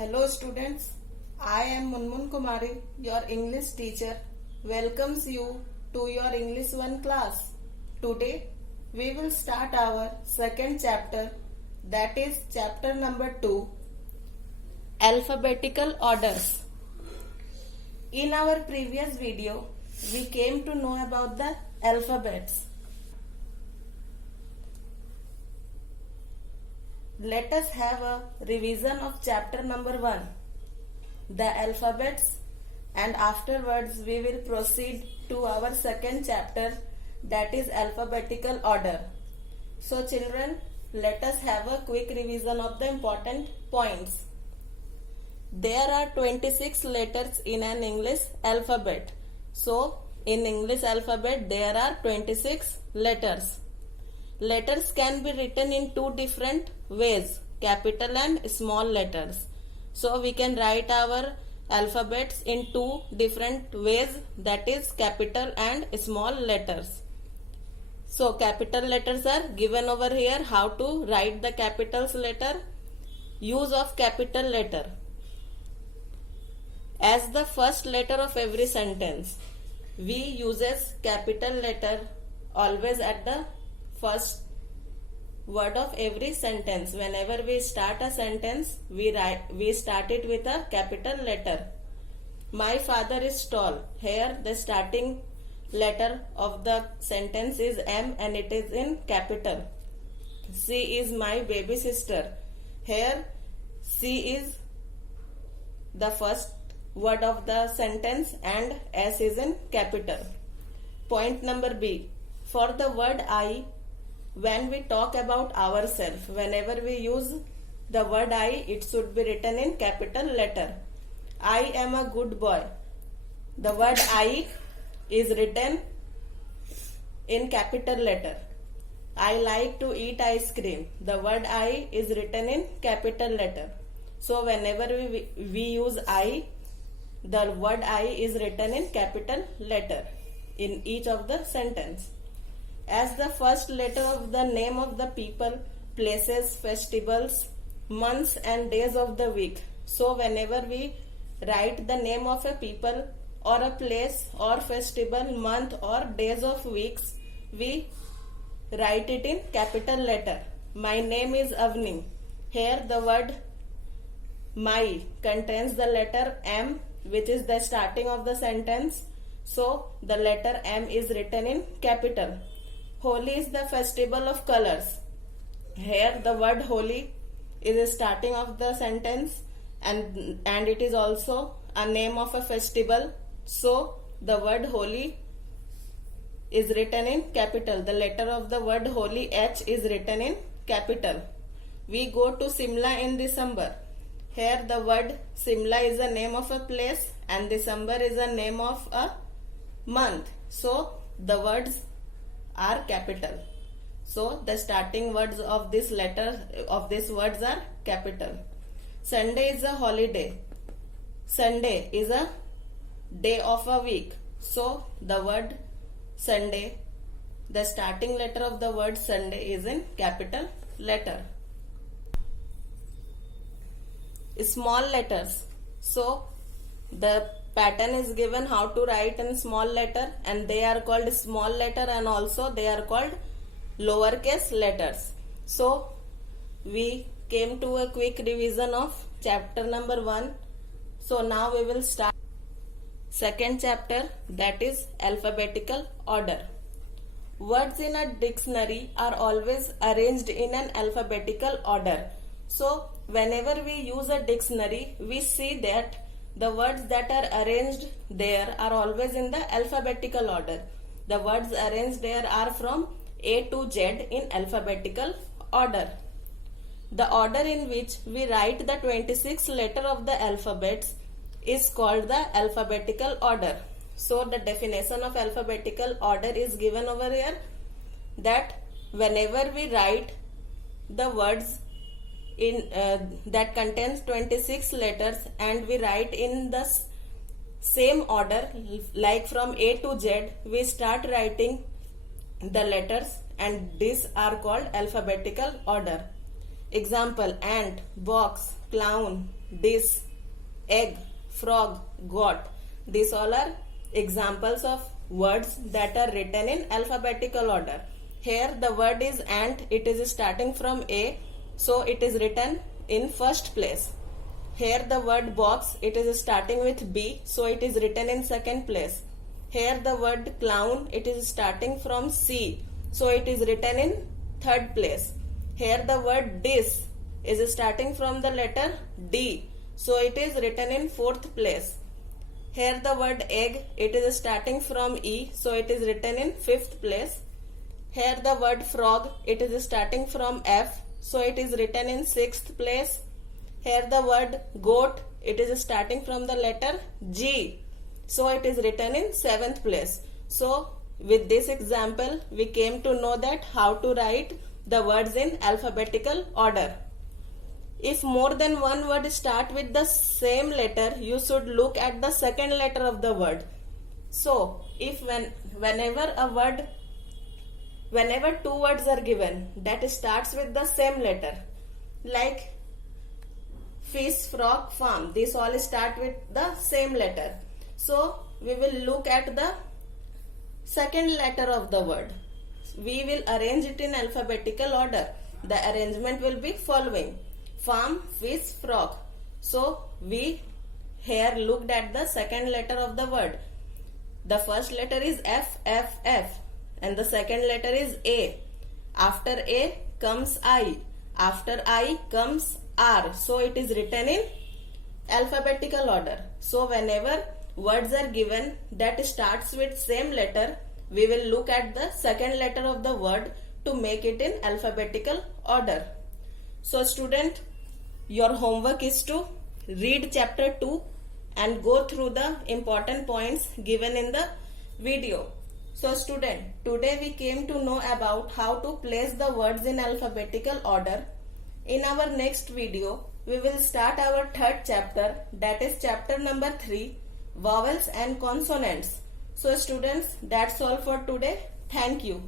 Hello students, I am Munmun Kumari, your English teacher, welcomes you to your English 1 class. Today we will start our second chapter, that is chapter number 2, Alphabetical Orders. In our previous video, we came to know about the alphabets. Let us have a revision of chapter number 1, the alphabets, and afterwards we will proceed to our second chapter, that is alphabetical order. So children, let us have a quick revision of the important points. There are 26 letters in an English alphabet. So in English alphabet there are 26 letters. Letters can be written in two different ways, capital and small letters. So we can write our alphabets in two different ways, that is capital and small letters. So capital letters are given over here. How to write the capitals letter? Use of capital letter as the first letter of every sentence. We uses capital letter always at the first word of every sentence. Whenever we start a sentence, we start it with a capital letter. My father is tall. Here the starting letter of the sentence is M and it is in capital. C is my baby sister. Here C is the first word of the sentence and S is in capital. Point number B. For the word I, when we talk about ourselves, whenever we use the word I, it should be written in capital letter. I am a good boy. The word I is written in capital letter. I like to eat ice cream. The word I is written in capital letter. So whenever we use I, the word I is written in capital letter in each of the sentence. As the first letter of the name of the people, places, festivals, months and days of the week. So whenever we write the name of a people or a place or festival, month or days of weeks, we write it in capital letter. My name is Avni. Here the word my contains the letter M, which is the starting of the sentence. So the letter M is written in capital. Holi is the festival of colors. Here the word Holi is the starting of the sentence and it is also a name of a festival. So the word Holi is written in capital. The letter of the word Holi, H, is written in capital. We go to Simla in December. Here the word Simla is the name of a place and December is the name of a month. So the words are capital. So the starting words of this letter of these words are capital. Sunday is a holiday. Sunday is a day of a week. So the word Sunday, the starting letter of the word Sunday is in capital letter. Small letters. So the pattern is given how to write in small letter, and they are called small letter and also they are called lowercase letters. So we came to a quick revision of chapter number 1. So now we will start second chapter, that is alphabetical order. Words in a dictionary are always arranged in an alphabetical order. So whenever we use a dictionary, we see that the words that are arranged there are always in the alphabetical order. The words arranged there are from A to Z in alphabetical order. The order in which we write the 26 letter of the alphabets is called the alphabetical order. So the definition of alphabetical order is given over here, that whenever we write the words in that contains 26 letters and we write in the same order, like from A to Z, we start writing the letters and these are called alphabetical order. Example: ant, box, clown, dish, egg, frog, got. These all are examples of words that are written in alphabetical order. Here the word is ant, it is starting from A, so it is written in first place. Here the word box, it is starting with B, so it is written in second place. Here the word clown, it is starting from C, so it is written in third place. Here the word dish is starting from the letter D, so it is written in fourth place. Here the word egg, it is starting from E, so it is written in fifth place. Here the word frog, it is starting from F, so it is written in sixth place. Here the word goat, it is starting from the letter G, so it is written in seventh place. So with this example, we came to know that how to write the words in alphabetical order. If more than one word start with the same letter, you should look at the second letter of the word. So, if whenever two words are given that starts with the same letter, like fish, frog, farm, these all start with the same letter. So, we will look at the second letter of the word. We will arrange it in alphabetical order. The arrangement will be following: farm, fish, frog. So we here looked at the second letter of the word. The first letter is F, F, F, and the second letter is A. After A comes I. After I comes R. So it is written in alphabetical order. So whenever words are given that starts with same letter, we will look at the second letter of the word to make it in alphabetical order. So student, your homework is to read chapter 2 and go through the important points given in the video. So student, today we came to know about how to place the words in alphabetical order. In our next video, we will start our third chapter, that is chapter number 3, vowels and consonants. So students, that's all for today. Thank you.